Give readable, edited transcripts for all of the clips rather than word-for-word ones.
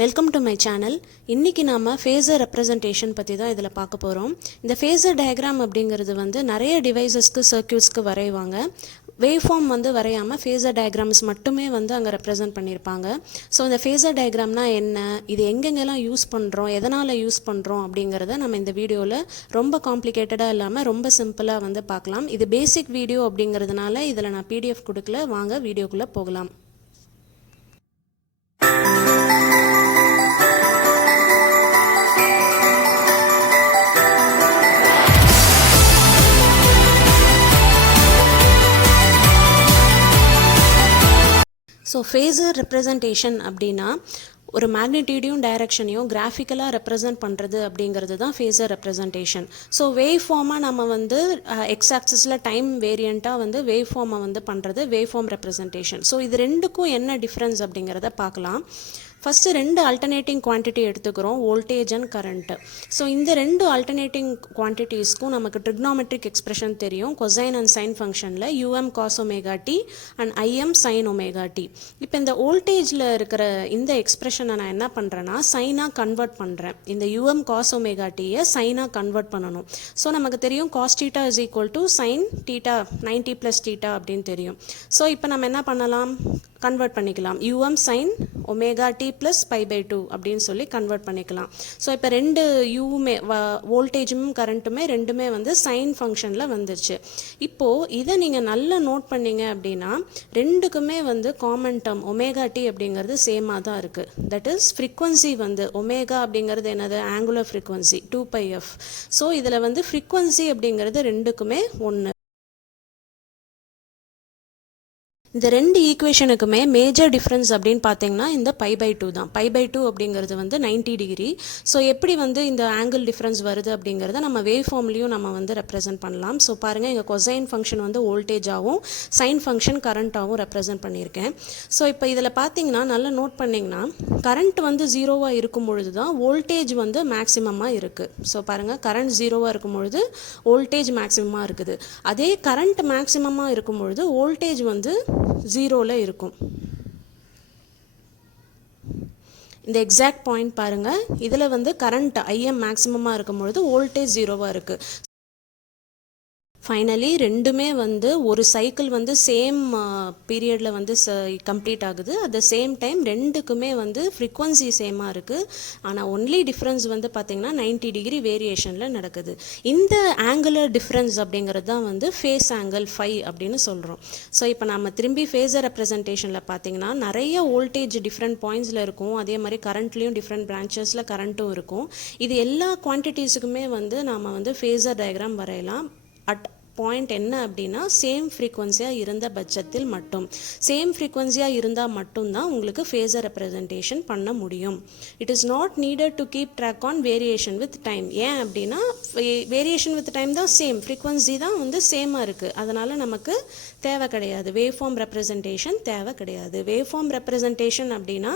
Welcome to my channel. இன்றைக்கி நாம் phasor representation பற்றி தான் இதில் பார்க்க போகிறோம். இந்த ஃபேஸர் டயக்ராம் அப்படிங்கிறது நிறைய டிவைசஸ்க்கு சர்க்யூட்ஸ்க்கு வரைவாங்க. வேவ் ஃபார்ம் வரையாமல் ஃபேஸர் டயக்ராம்ஸ் மட்டுமே அங்கே ரெப்ரசன்ட் பண்ணியிருப்பாங்க. ஸோ இந்த ஃபேஸர் டயக்ராம்னா என்ன, இது எங்கெங்கெல்லாம் யூஸ் பண்ணுறோம், எதனால் யூஸ் பண்ணுறோம் அப்படிங்கிறத நம்ம இந்த வீடியோவில் ரொம்ப காம்ப்ளிகேட்டடாக இல்லாமல் ரொம்ப சிம்பிளாக பார்க்கலாம். இது பேசிக் வீடியோ அப்படிங்கிறதுனால இதில் நான் பிடிஎஃப் கொடுக்கல. வாங்க வீடியோக்குள்ளே போகலாம். ஸோ ஃபேஸர் ரெப்ரசன்டேஷன் அப்படின்னா ஒரு மேக்னிடியூடையும் டைரக்ஷனையும் கிராஃபிக்கலாக ரெப்ரசன்ட் பண்ணுறது அப்படிங்கிறது தான் ஃபேஸர் ரெப்ரசன்டேஷன். ஸோ வேவ் ஃபார்மாக நம்ம எக்ஸ் ஆக்சிஸில் டைம் வேரியண்ட்டாக வேவ் ஃபார்மை பண்ணுறது வேவ் ஃபார்ம் ரெப்ரசன்டேஷன். ஸோ இது ரெண்டுக்கும் என்ன டிஃப்ரென்ஸ் அப்படிங்கிறத பார்க்கலாம். ஃபஸ்ட்டு ரெண்டு ஆல்டர்னேட்டிங் குவான்டிட்டி எடுத்துக்கிறோம், வோல்டேஜ் அண்ட் கரண்ட்டு. ஸோ இந்த ரெண்டு ஆல்டர்னேட்டிங் குவான்டிட்டிஸ்க்கும் நமக்கு ட்ரிக்னாமெட்ரிக் எக்ஸ்பிரஷன் தெரியும். கொசைன் அண்ட் சைன் ஃபங்க்ஷனில் U M cos omega T and I M sine omega T. இப்போ இந்த வோல்டேஜில் இருக்கிற இந்த எக்ஸ்பிரஷனை நான் என்ன பண்ணுறேன்னா சைனாக கன்வெர்ட் பண்ணுறேன். இந்த யூஎம் காஸ் ஒமேகா டியை சைனாக கன்வெர்ட் பண்ணணும். ஸோ நமக்கு தெரியும் cos theta is equal to sine theta 90 + theta அப்படின்னு தெரியும். ஸோ இப்போ நம்ம என்ன பண்ணலாம், கன்வெர்ட் பண்ணிக்கலாம். U m sine omega t plus π/2 அப்படின்னு சொல்லி கன்வெர்ட் பண்ணிக்கலாம். ஸோ இப்போ ரெண்டு யூவுமே வோல்டேஜும் கரண்ட்டுமே ரெண்டுமே சைன் ஃபங்க்ஷனில் வந்துருச்சு. இப்போது இதை நீங்கள் நல்லா நோட் பண்ணீங்க அப்படின்னா ரெண்டுக்குமே காமன் டேர்ம் ஒமேகா டி அப்படிங்கிறது சேமாக தான் இருக்குது. தட் இஸ் ஃப்ரீக்வன்சி ஒமேகா அப்படிங்கிறது என்னது, ஆங்குலர் ஃப்ரீக்வன்சி 2πf. ஸோ இதில் ஃப்ரீக்வன்சி அப்படிங்கிறது ரெண்டுக்குமே ஒன்று. இந்த ரெண்டு ஈக்குவேஷனுக்குமே மேஜர் டிஃப்ரென்ஸ் அப்படின்னு பார்த்தீங்கன்னா இந்த π/2 தான். π/2 அப்படிங்கிறது 90 டிகிரி. ஸோ எப்படி இந்த ஆங்கிள் டிஃப்ரென்ஸ் வருது அப்படிங்கிறத நம்ம வேவ் ஃபார்ம்லேயும் நம்ம ரெப்ரசென்ட் பண்ணலாம். ஸோ பாருங்கள், இங்கே கொசைன் ஃபங்க்ஷன் வோல்டேஜாகவும் சைன் ஃபங்க்ஷன் கரண்ட்டாகவும் ரெப்ரசென்ட் பண்ணியிருக்கேன். ஸோ இப்போ இதில் பார்த்தீங்கன்னா நல்லா நோட் பண்ணிங்கன்னா கரண்ட் 0வாக இருக்கும் பொழுது தான் வோல்டேஜ் மேக்ஸிமமாக இருக்குது. ஸோ பாருங்கள், கரண்ட் 0வாக இருக்கும் பொழுது வோல்டேஜ் மேக்ஸிமமாக இருக்குது. அதே கரண்ட் மேக்ஸிமமாக இருக்கும் பொழுது வோல்டேஜ் 0ல் இருக்கும். இந்த எக்ஸாக்ட் பாயிண்ட் பாருங்கள், இதில் கரண்ட் ஐஎம் மேக்ஸிமமாக இருக்கும் பொழுது வோல்டேஜ் 0வாக இருக்குது. ஃபைனலி ரெண்டுமே ஒரு சைக்கிள் சேம் பீரியடில் கம்ப்ளீட் ஆகுது. அட் த சேம் டைம் ரெண்டுக்குமே ஃப்ரீக்வன்சி சேமாக இருக்குது. ஆனால் ஒன்லி டிஃப்ரென்ஸ் பார்த்திங்கன்னா 90 டிகிரி வேரியேஷனில் நடக்குது. இந்த ஆங்குலர் டிஃப்ரென்ஸ் அப்படிங்கிறது தான் ஃபேஸ் ஆங்கிள் ஃபை அப்படின்னு சொல்கிறோம். ஸோ இப்போ நம்ம திரும்பி ஃபேஸர் ரெப்ரசன்டேஷனில் பார்த்திங்கன்னா நிறைய வோல்டேஜ் டிஃப்ரெண்ட் பாயிண்ட்ஸில் இருக்கும். அதே மாதிரி கரண்ட்லேயும் டிஃப்ரெண்ட் பிரான்ச்சஸில் கரண்ட்டும் இருக்கும். இது எல்லா குவான்டிட்டிஸுக்குமே நாம் ஃபேஸர் டயக்ராம் வரையலாம். அட் பாயிண்ட் என்ன அப்படின்னா சேம் ஃப்ரீக்வன்சியாக இருந்த பட்சத்தில் மட்டும், சேம் ஃப்ரீக்வன்சியாக இருந்தால் மட்டும்தான் உங்களுக்கு ஃபேஸர் ரெப்ரசன்டேஷன் பண்ண முடியும். It is not needed to keep track on variation with time. ஏன் அப்படின்னா வேரியேஷன் வித் டைம் தான் சேம், ஃப்ரீக்வன்சி தான் சேமாக இருக்குது. அதனால் நமக்கு தேவை கிடையாது, வேவ் ஃபார்ம் ரெப்ரசன்டேஷன் தேவை கிடையாது. வேவ் ஃபார்ம் ரெப்ரசன்டேஷன் அப்படின்னா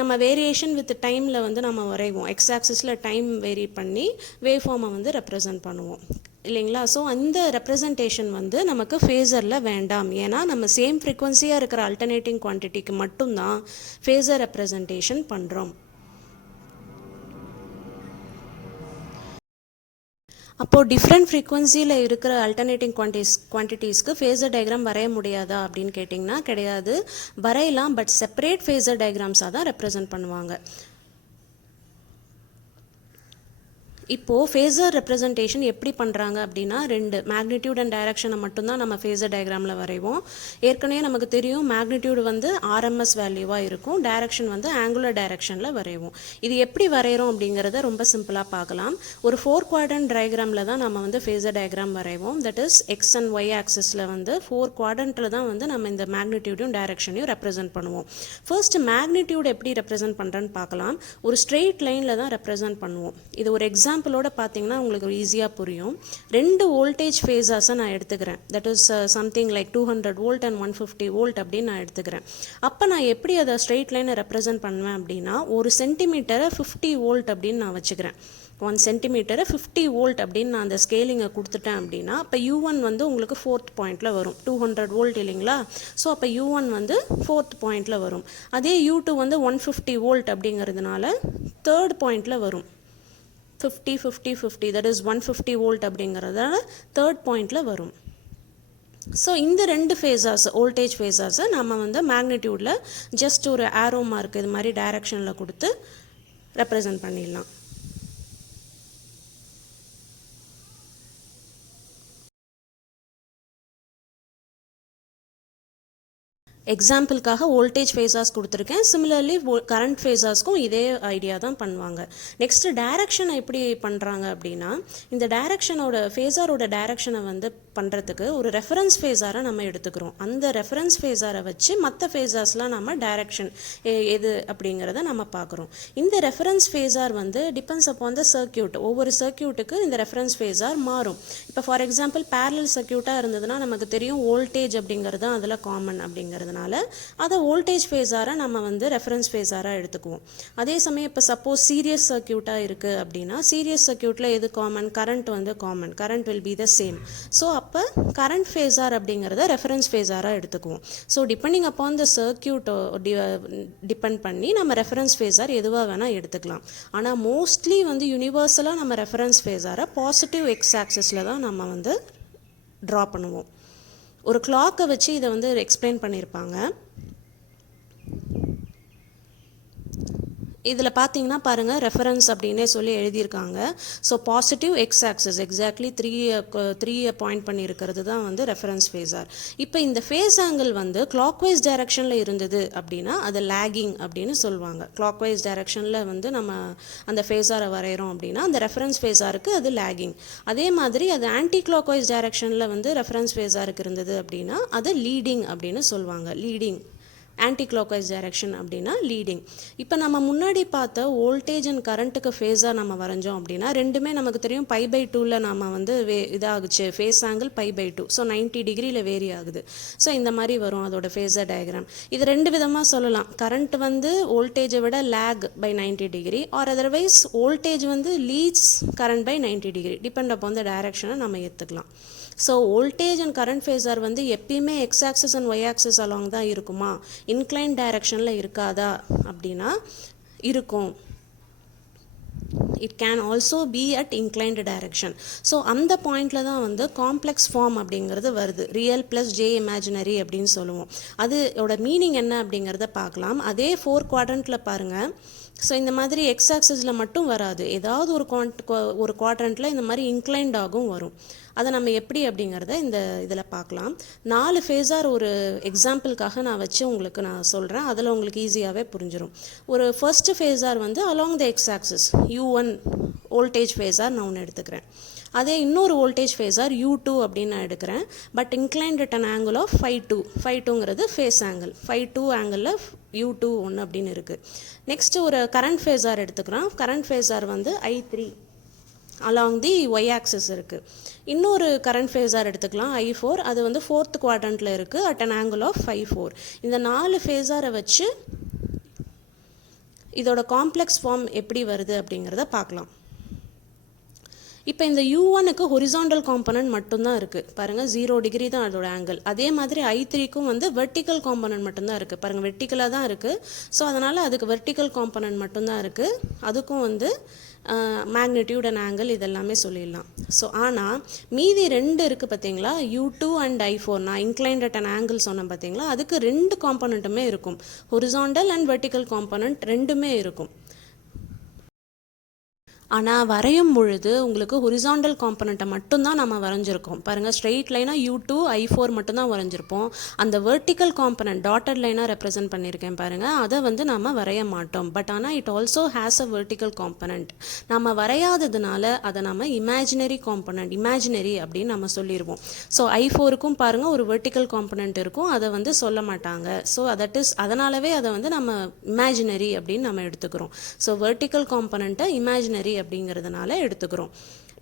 நம்ம வேரியேஷன் வித் டைமில் நம்ம வரைவோம். எக்ஸ் ஆக்சிஸில் டைம் வேரி பண்ணி வேவ் ஃபார்மை ரெப்ரசன்ட் பண்ணுவோம் இல்லைங்களா. ஸோ அந்த ரெப்ரசன்டேஷன் நமக்கு ஃபேஸரில் வேண்டாம். ஏன்னா நம்ம சேம் ஃப்ரீக்வன்சியாக இருக்கிற ஆல்டர்னேட்டிங் குவான்டிட்டிக்கு மட்டும்தான் ஃபேஸர் ரெப்ரசன்டேஷன் பண்ணுறோம். அப்போது டிஃப்ரெண்ட் ஃப்ரீக்வன்சியில் இருக்கிற ஆல்டர்னேட்டிங் குவான்டிட்டிஸ்க்கு ஃபேஸர் டயக்ராம் வரைய முடியாதா அப்படின்னு கேட்டிங்கன்னா கிடையாது, வரையலாம். பட் செப்பரேட் ஃபேஸர் டயக்ராம்ஸாக தான் ரெப்ரசன்ட் பண்ணுவாங்க. இப்போது ஃபேஸர் ரெப்ரசன்டேஷன் எப்படி பண்ணுறாங்க அப்படின்னா ரெண்டு மேக்னிடியூட் அண்ட் டைரக்ஷனை மட்டும்தான் நம்ம ஃபேஸர் டயக்ராமில் வரைவோம். ஏற்கனவே நமக்கு தெரியும் மேக்னிடியூடு ஆர்எம்எஸ் வேல்யூவாக இருக்கும், டைரக்ஷன் ஆங்குலர் டைரக்ஷனில் வரைவோம். இது எப்படி வரைகிறோம் அப்படிங்கிறத ரொம்ப சிம்பிளாக பார்க்கலாம். ஒரு 4 குவாட்ரண்ட் டயக்ராமில் தான் நம்ம ஃபேஸர் டயக்ராம் வரைவோம். That is X and Y ஆக்சிஸில் 4 குவாட்ரண்ட்டில் தான் நம்ம இந்த மேக்னிடியூடையும் டைரக்ஷனையும் ரெப்ரசென்ட் பண்ணுவோம். ஃபர்ஸ்ட் மேக்னிடியூட் எப்படி ரெப்ரசென்ட் பண்ணுறேன்னு பார்க்கலாம். ஒரு ஸ்ட்ரெயிட் லைனில் தான் ரெப்ரசென்ட் பண்ணுவோம். இது ஒரு எக்ஸாம்பிள் எக்ஸாம்பிளோட பார்த்தீங்கன்னா உங்களுக்கு ஈஸியாக புரியும். 2 வோல்டேஜ் ஃபேஸாஸை நான் எடுத்துக்கிறேன். That is something like 200 volt and 150 volt அப்படின்னு நான் எடுத்துக்கிறேன். அப்போ நான் எப்படி அதை ஸ்ட்ரெயிட் லைனை ரெப்ரசன்ட் பண்ணுவேன் அப்படின்னா, ஒரு சென்டிமீட்டரை 50 வோல்ட் அப்படின்னு நான் வச்சுக்கிறேன். 1 சென்டிமீட்டரை 50 வோல்ட் அப்படின்னு நான் அந்த ஸ்கேலிங்கை கொடுத்துட்டேன் அப்படின்னா, அப்போ U1 வந்து உங்களுக்கு 4th பாயிண்டில் வரும். 200 வோல்ட் இல்லைங்களா? ஸோ அப்போ U1 வந்து 4th பாயிண்டில் வரும். அதே U2 வந்து 150 வோல்ட் அப்படிங்கிறதுனால 3rd பாயிண்டில் வரும். 50 50 50 தட் இஸ் 150 வோல்ட் அப்படிங்கிறதால 3rd பாயிண்டில் வரும். ஸோ இந்த 2 ஃபேஸாஸ் வோல்டேஜ் ஃபேஸாஸை நம்ம வந்து மேக்னிடியூடில் ஜஸ்ட் ஒரு ஆரோ மார்க் இது மாதிரி டைரக்ஷனில் கொடுத்து ரெப்ரசன்ட் பண்ணிடலாம். எக்ஸாம்பிளுக்காக வோல்டேஜ் ஃபேஸாஸ் கொடுத்துருக்கேன். சிமிலர்லி கரண்ட் ஃபேஸாஸ்க்கும் இதே ஐடியா தான் பண்ணுவாங்க. நெக்ஸ்ட்டு டைரக்ஷனை எப்படி பண்ணுறாங்க அப்படின்னா, இந்த டைரக்ஷனோட ஃபேஸாரோட டைரக்ஷனை வந்து பண்ணுறதுக்கு ஒரு ரெஃபரன்ஸ் ஃபேஸாரை நம்ம எடுத்துக்கிறோம். அந்த ரெஃபரன்ஸ் ஃபேஸாரை வச்சு மற்ற ஃபேஸாஸ்லாம் நம்ம டைரக்ஷன் எது அப்படிங்கிறத நம்ம பார்க்குறோம். இந்த ரெஃபரன்ஸ் ஃபேஸார் வந்து டிபெண்ட்ஸ் அப்பான் த சர்க்கியூட். ஒவ்வொரு சர்க்கியூட்டுக்கு இந்த ரெஃபரன்ஸ் ஃபேஸார் மாறும். இப்போ ஃபார் எக்ஸாம்பிள் பேரலல் சர்க்கியூட்டாக இருந்ததுன்னா நமக்கு தெரியும் வோல்டேஜ் அப்படிங்கிறது தான் அதில் காமன் அப்படிங்கிறதுனால அதை வோல்டேஜ் ஃபேஸாரை நம்ம வந்து ரெஃபரன்ஸ் ஃபேஸாராக எடுத்துக்குவோம். அதே சமயம் இப்போ சப்போஸ் சீரியஸ் சர்க்கியூட்டாக இருக்குது அப்படின்னா, சீரியஸ் சர்க்கியூட்டில் எது காமன்? கரண்ட் வந்து common. Current will be the same. So அப்போ கரண்ட் ஃபேஸார் அப்படிங்கிறத ரெஃபரன்ஸ் ஃபேஸாராக எடுத்துக்குவோம். So depending upon the circuit depend பண்ணி நம்ம ரெஃபரன்ஸ் ஃபேஸார் எதுவாக வேணால் எடுத்துக்கலாம். ஆனால் மோஸ்ட்லி வந்து யூனிவர்சலாக நம்ம ரெஃபரன்ஸ் ஃபேஸாரை பாசிட்டிவ் எக்ஸ் ஆக்சிஸில் தான் நம்ம வந்து ட்ரா பண்ணுவோம். ஒரு கிளாக்கை வச்சு இதை வந்து எக்ஸ்பிளைன் பண்ணியிருப்பாங்க. இதில் பார்த்தீங்கன்னா பாருங்கள், ரெஃபரன்ஸ் அப்படின்னே சொல்லி எழுதியிருக்காங்க. So positive X access exactly 3 point பண்ணியிருக்கிறது தான் வந்து ரெஃபரன்ஸ் ஃபேஸார். இப்போ இந்த ஃபேஸ் ஆங்கிள் வந்து கிளாக்வைஸ் டைரக்ஷனில் இருந்தது அப்படின்னா அது லேகிங் அப்படின்னு சொல்லுவாங்க. கிளாக்வைஸ் டைரக்ஷனில் வந்து நம்ம அந்த ஃபேஸாரை வரைகிறோம் அப்படின்னா அந்த ரெஃபரன்ஸ் ஃபேஸாருக்கு அது லேகிங். அதே மாதிரி அது ஆன்டி கிளாக்வைஸ் டைரக்ஷனில் வந்து ரெஃபரன்ஸ் ஃபேஸாருக்கு இருந்தது அப்படின்னா அது லீடிங் அப்படின்னு சொல்லுவாங்க. லீடிங் ஆன்டி கிளாக்வைஸ் டைரக்ஷன் அப்படின்னா லீடிங். இப்போ நம்ம முன்னாடி பார்த்த வோல்டேஜ் அண்ட் கரண்ட்டுக்கு ஃபேஸாக நம்ம வரைஞ்சோம் அப்படின்னா ரெண்டுமே நமக்கு தெரியும் π/2ல் நம்ம வந்து இதாகுச்சு ஃபேஸ் ஆங்கிள் π/2. ஸோ 90 டிகிரியில் வேரி ஆகுது. ஸோ இந்த மாதிரி வரும் அதோட ஃபேஸர் டயக்ராம். இது 2 விதமாக சொல்லலாம். கரண்ட் வந்து வோல்டேஜை விட lag by 90 degree, or otherwise voltage வந்து leads current by 90 degree. Depend upon the டைரக்ஷனை நம்ம எடுத்துக்கலாம். So voltage and current phasor வந்து எப்பயுமே X axis and Y axis along தான் இருக்குமா? இன்க்ளைன் டைரக்ஷனில் இருக்காதா அப்படின்னா இருக்கும். It can also be at inclined direction. So அந்த பாயிண்டில் தான் வந்து காம்ப்ளெக்ஸ் ஃபார்ம் அப்படிங்கிறது வருது. ரியல் ப்ளஸ் ஜே இமேஜினரி அப்படின்னு சொல்லுவோம். அதோட மீனிங் என்ன அப்படிங்கிறத பார்க்கலாம். அதே 4 குவாட்ரண்ட்டில் பாருங்கள். ஸோ இந்த மாதிரி எக்ஸ் ஆக்சிஸில் மட்டும் வராது, ஏதாவது ஒரு குவாட்ரண்ட்டில் இந்த மாதிரி இன்க்ளைண்டாகவும் வரும். அதை நம்ம எப்படி அப்படிங்கிறத இந்த இதில் பார்க்கலாம். 4 ஃபேஸார் ஒரு எக்ஸாம்பிளுக்காக நான் வச்சு உங்களுக்கு நான் சொல்கிறேன். அதில் உங்களுக்கு ஈஸியாகவே புரிஞ்சிடும். ஒரு ஃபர்ஸ்ட் ஃபேஸார் வந்து along the X axis U1 voltage phasor நான் ஒன்று எடுத்துக்கிறேன். அதே இன்னொரு வோல்டேஜ் ஃபேஸார் U2 அப்படின்னு நான் எடுக்கிறேன். But inclined at an angle of φ2ங்கிறது ஃபேஸ் ஆங்கிள். φ2 ஆங்கிளில் U2 1 அப்படின்னு இருக்குது. நெக்ஸ்ட்டு ஒரு கரண்ட் ஃபேஸார் எடுத்துக்கிறோம். கரண்ட் ஃபேஸார் வந்து I3 along the Y axis இருக்குது. இன்னொரு கரண்ட் ஃபேஸார் எடுத்துக்கலாம் I4. அது வந்து 4th குவாட்ரண்ட்டில் இருக்குது அட் அன் ஆங்கிள் ஆஃப் φ4. இந்த 4 ஃபேஸாரை வச்சு இதோட காம்ப்ளெக்ஸ் ஃபார்ம் எப்படி வருது அப்படிங்கிறத பார்க்கலாம். இப்போ இந்த U1க்கு ஹொரிசாண்டல் காம்பனன்ட் மட்டும்தான் இருக்குது பாருங்கள், 0 டிகிரி தான் அதோட ஆங்கிள். அதே மாதிரி I3க்கும் வந்து வெர்டிக்கல் காம்பனன்ட் மட்டும்தான் இருக்குது பாருங்கள், வெர்டிக்கலாக தான் இருக்குது. ஸோ அதனால் அதுக்கு வெர்டிக்கல் காம்பனன்ட் மட்டும்தான் இருக்குது. அதுக்கும் வந்து மேக்னிடியூட் அண்ட் ஆங்கிள் இதெல்லாமே சொல்லிடலாம். ஸோ ஆனால் மீதி 2 இருக்குது பார்த்தீங்களா, U2 அண்ட் I4. நான் இன்க்ளைன்ட் அட் அன் ஆங்கிள் சொன்னேன் பார்த்தீங்களா, அதுக்கு 2 காம்பனண்ட்டுமே இருக்கும். ஹொரிசாண்டல் அண்ட் வெர்டிக்கல் காம்பனண்ட் ரெண்டுமே இருக்கும். ஆனால் வரையும் பொழுது உங்களுக்கு ஹொரிசாண்டல் காம்பனண்ட்டை மட்டும்தான் நம்ம வரைஞ்சிருக்கோம் பாருங்கள். ஸ்ட்ரெயிட் லைனாக U2 I4 மட்டும்தான் வரைஞ்சிருப்போம். அந்த வெர்டிக்கல் காம்பனண்ட் டாட்டட் லைனாக ரெப்ரசென்ட் பண்ணியிருக்கேன் பாருங்கள், அதை வந்து நம்ம வரைய மாட்டோம். பட் ஆனால் it also has a vertical component. நம்ம வரையாததுனால அதை நம்ம இமேஜினரி காம்பனண்ட், இமேஜினரி அப்படின்னு நம்ம சொல்லிடுவோம். ஸோ I4க்கும் பாருங்கள் ஒரு வெர்டிக்கல் காம்பனண்ட் இருக்கும், அதை வந்து சொல்ல மாட்டாங்க. ஸோ அதனாலவே அதை வந்து நம்ம இமேஜினரி அப்படின்னு நம்ம எடுத்துக்கிறோம். ஸோ வெர்டிக்கல் காம்பனண்ட்டை இமேஜினரி அப்படிங்கிறதுனால எடுத்துக்கிறோம்.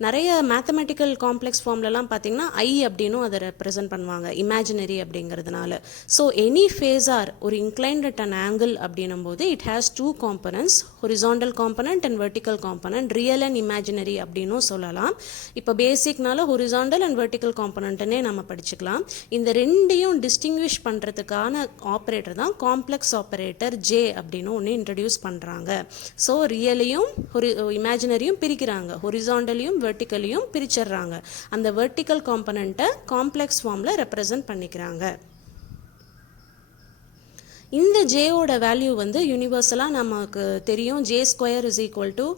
நிறைய மேத்தமெட்டிக்கல் காம்ப்ளெக்ஸ் ஃபார்ம்லலாம் பார்த்தீங்கன்னா ஐ அப்படின்னும் அதை ரெப்ரசன்ட் பண்ணுவாங்க இமேஜினரி அப்படிங்கிறதுனால. ஸோ எனி ஃபேஸார் ஒரு இன்க்ளைன்ட் அட் அன் ஆங்கிள் அப்படின்னும் போது it has two components, horizontal component and vertical component, real and imaginary அப்படின்னும் சொல்லலாம். இப்போ பேசிக்னால ஹொரிசாண்டல் அண்ட் வெர்டிக்கல் காம்பனன்ட்னே நம்ம படிச்சுக்கலாம். இந்த ரெண்டையும் டிஸ்டிங்விஷ் பண்ணுறதுக்கான ஆப்ரேட்டர் தான் காம்ப்ளெக்ஸ் ஆப்ரேட்டர் ஜே அப்படின்னு ஒன்று இன்ட்ரடியூஸ் பண்ணுறாங்க. ஸோ ரியலையும் இமேஜினரியும் பிரிக்கிறாங்க, ஹொரிசாண்டலையும் வெர்டிக்கலையும் பிரிச்சிடுறாங்க. அந்த வெர்டிக்கல் காம்பனண்ட்டை காம்ப்ளெக்ஸ் ஃபார்மில் ரெப்ரசன்ட் பண்ணிக்கிறாங்க. இந்த ஜேயோட வேல்யூ வந்து யூனிவர்சலாக நமக்கு தெரியும், J square is equal to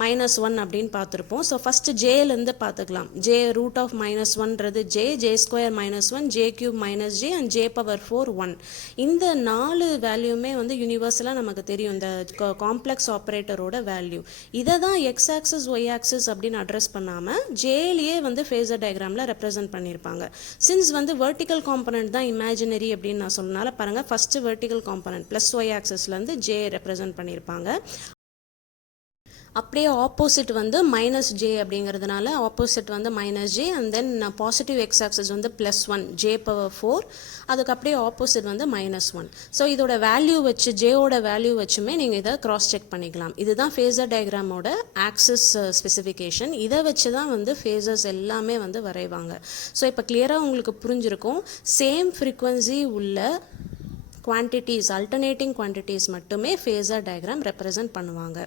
-1 அப்படின்னு பார்த்துருப்போம். ஸோ ஃபஸ்ட்டு ஜேலேருந்து பார்த்துக்கலாம். ஜே ரூட் ஆஃப் -1ன்றது J square -1, J cube -j and J power 4 1. இந்த 4 வேல்யூமே வந்து யூனிவர்சலாக நமக்கு தெரியும், இந்த காம்ப்ளெக்ஸ் ஆப்ரேட்டரோட வேல்யூ. இதை தான் எக்ஸ் ஆக்சிஸ் ஒய் ஆக்சிஸ் அப்படின்னு அட்ரஸ் பண்ணாமல் ஜேலேயே வந்து ஃபேஸர் டயக்ராமில் ரெப்ரசன்ட் பண்ணியிருப்பாங்க. சின்ஸ் வந்து வெர்டிக்கல் காம்பனன்ட் தான் இமேஜினரி அப்படின்னு நான் சொன்னனால பாருங்கள், first vertical component plus Y ஆக்சிஸ்லேருந்து ஜே ரெப்ரசன்ட் பண்ணியிருப்பாங்க. அப்படியே ஆப்போசிட் வந்து -j அப்படிங்கிறதுனால ஆப்போசிட் வந்து -j and then positive X axis வந்து +1 ஜே பவர் 4, அதுக்கு அப்படியே ஆப்போசிட் வந்து -1. ஸோ இதோட வேல்யூ வச்சு ஜேயோட வேல்யூ வச்சுமே நீங்கள் இதை கிராஸ் செக் பண்ணிக்கலாம். இதுதான் ஃபேஸர் டயக்ராமோட ஆக்சிஸ் ஸ்பெசிஃபிகேஷன். இதை வச்சு தான் வந்து ஃபேஸர்ஸ் எல்லாமே வந்து வரைவாங்க. ஸோ இப்போ கிளியராக உங்களுக்கு புரிஞ்சிருக்கும், சேம் ஃப்ரீக்வன்சி உள்ள குவான்டிட்டிஸ், அல்டர்னேட்டிங் குவான்டிட்டிஸ் மட்டுமே ஃபேஸர் டயக்ராம் ரெப்ரசன்ட் பண்ணுவாங்க.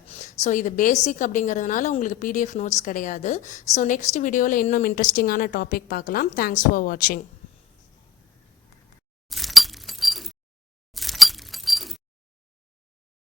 ஸோ இது பேசிக் அப்படிங்கிறதுனால உங்களுக்கு PDF நோட்ஸ் கிடையாது. ஸோ நெக்ஸ்ட் வீடியோவில் இன்னும் இன்ட்ரெஸ்டிங்கான டாபிக் பார்க்கலாம். தேங்க்ஸ் ஃபார் வாட்சிங்.